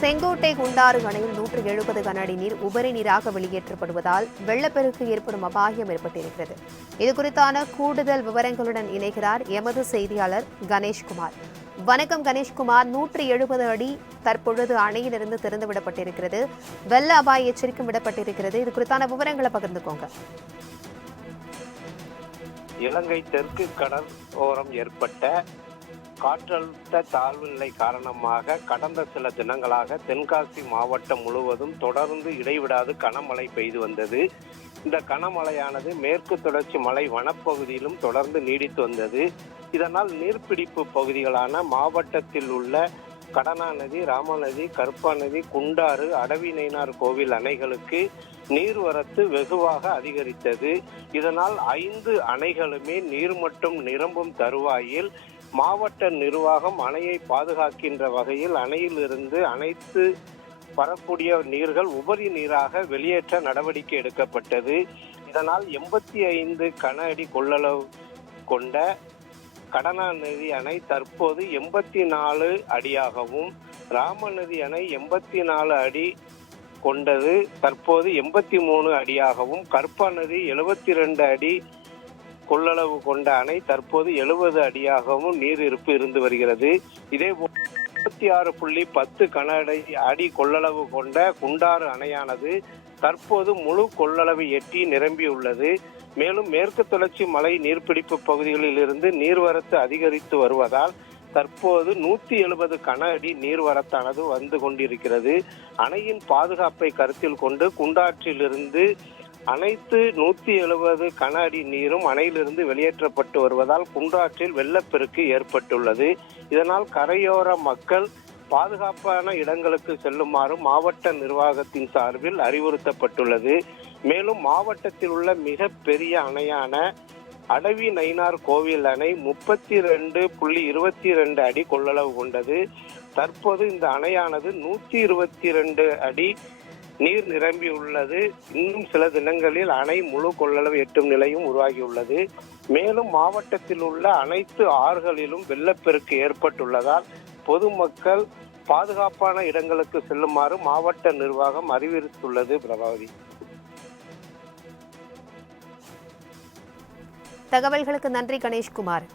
செங்கோட்டை குண்டாறு அணையில் 170 கன அடி நீர் உபரி நீராக வெளியேற்றப்படுவதால் வெள்ளப்பெருக்கு ஏற்படும் அபாயம் ஏற்பட்டிருக்கிறது. இதுகுறித்தான கூடுதல் விவரங்களுடன் இணைகிறார் எமது செய்தியாளர் கணேஷ்குமார். வணக்கம் கணேஷ்குமார். 170 அடி தற்பொழுது அணையிலிருந்து திறந்துவிடப்பட்டிருக்கிறது. வெள்ள அபாய எச்சரிக்கை விடப்பட்டிருக்கிறது. இது குறித்தான விவரங்களை பகிர்ந்துக்கோங்க. இலங்கை தெற்கு கடல் ஓரம் ஏற்பட்ட காற்றழுத்த தாழ்வு நிலை காரணமாக கடந்த சில தினங்களாக தென்காசி மாவட்டம் முழுவதும் தொடர்ந்து இடைவிடாது கனமழை பெய்து வந்தது. இந்த கனமழையானது மேற்கு தொடர்ச்சி மலை வனப்பகுதியிலும் தொடர்ந்து நீடித்து வந்தது. இதனால் நீர்பிடிப்பு பகுதிகளான மாவட்டத்தில் உள்ள கடனா நதி, ராமநதி, கருப்பா நதி, குண்டாறு, அடவி நயினார் கோவில் அணைகளுக்கு நீர்வரத்து வெகுவாக அதிகரித்தது. இதனால் 5 அணைகளுமே நீர்மட்டம் நிரம்பும் தருவாயில் மாவட்ட நிர்வாகம் அணையை பாதுகாக்கின்ற வகையில் அணையிலிருந்து அனைத்து வரக்கூடிய நீர்கள் உபரி நீராக வெளியேற்ற நடவடிக்கை எடுக்கப்பட்டது. இதனால் 85 கன அடி கொள்ளளவு கொண்ட கடனா நதி அணை தற்போது 84 அடியாகவும், ராமநதி அணை 84 அடி கொண்டது தற்போது 83 அடியாகவும், கருப்பா நதி 72 அடி கொள்ளளவு கொண்ட அணை தற்போது 70 அடியாகவும் நீர் இருப்பு இருந்து வருகிறது. இதேபோல் 36.10 கன அடி கொள்ளளவு கொண்ட குண்டாறு அணையானது தற்போது முழு கொள்ளளவை எட்டி நிரம்பியுள்ளது. மேலும் மேற்கு தொடர்ச்சி மலை நீர்பிடிப்பு பகுதிகளில் இருந்து நீர்வரத்து அதிகரித்து வருவதால் தற்போது 170 கன அடி நீர்வரத்தானது வந்து கொண்டிருக்கிறது. அணையின் பாதுகாப்பை கருத்தில் கொண்டு குண்டாற்றிலிருந்து அனைத்து 170 கன அடி நீரும் அணையிலிருந்து வெளியேற்றப்பட்டு வருவதால் குண்டாற்றில் வெள்ளப்பெருக்கு ஏற்பட்டுள்ளது. இதனால் கரையோர மக்கள் பாதுகாப்பான இடங்களுக்கு செல்லுமாறு மாவட்ட நிர்வாகத்தின் சார்பில் அறிவுறுத்தப்பட்டுள்ளது. மேலும் மாவட்டத்தில் உள்ள மிக பெரிய அணையான அடவி நயினார் கோவில் அணை 32.22 அடி கொள்ளளவு கொண்டது. தற்போது இந்த அணையானது 122 அடி நீர் நிரம்பியுள்ளது. இன்னும் சில தினங்களில் அணை முழு கொள்ளளவு எட்டும் நிலையும் உருவாகியுள்ளது. மேலும் மாவட்டத்தில் உள்ள அனைத்து ஆறுகளிலும் வெள்ளப்பெருக்கு ஏற்பட்டுள்ளதால் பொதுமக்கள் பாதுகாப்பான இடங்களுக்கு செல்லுமாறு மாவட்ட நிர்வாகம் அறிவுறுத்துள்ளது. பிரபாவதி, தகவல்களுக்கு நன்றி கணேஷ்குமார்.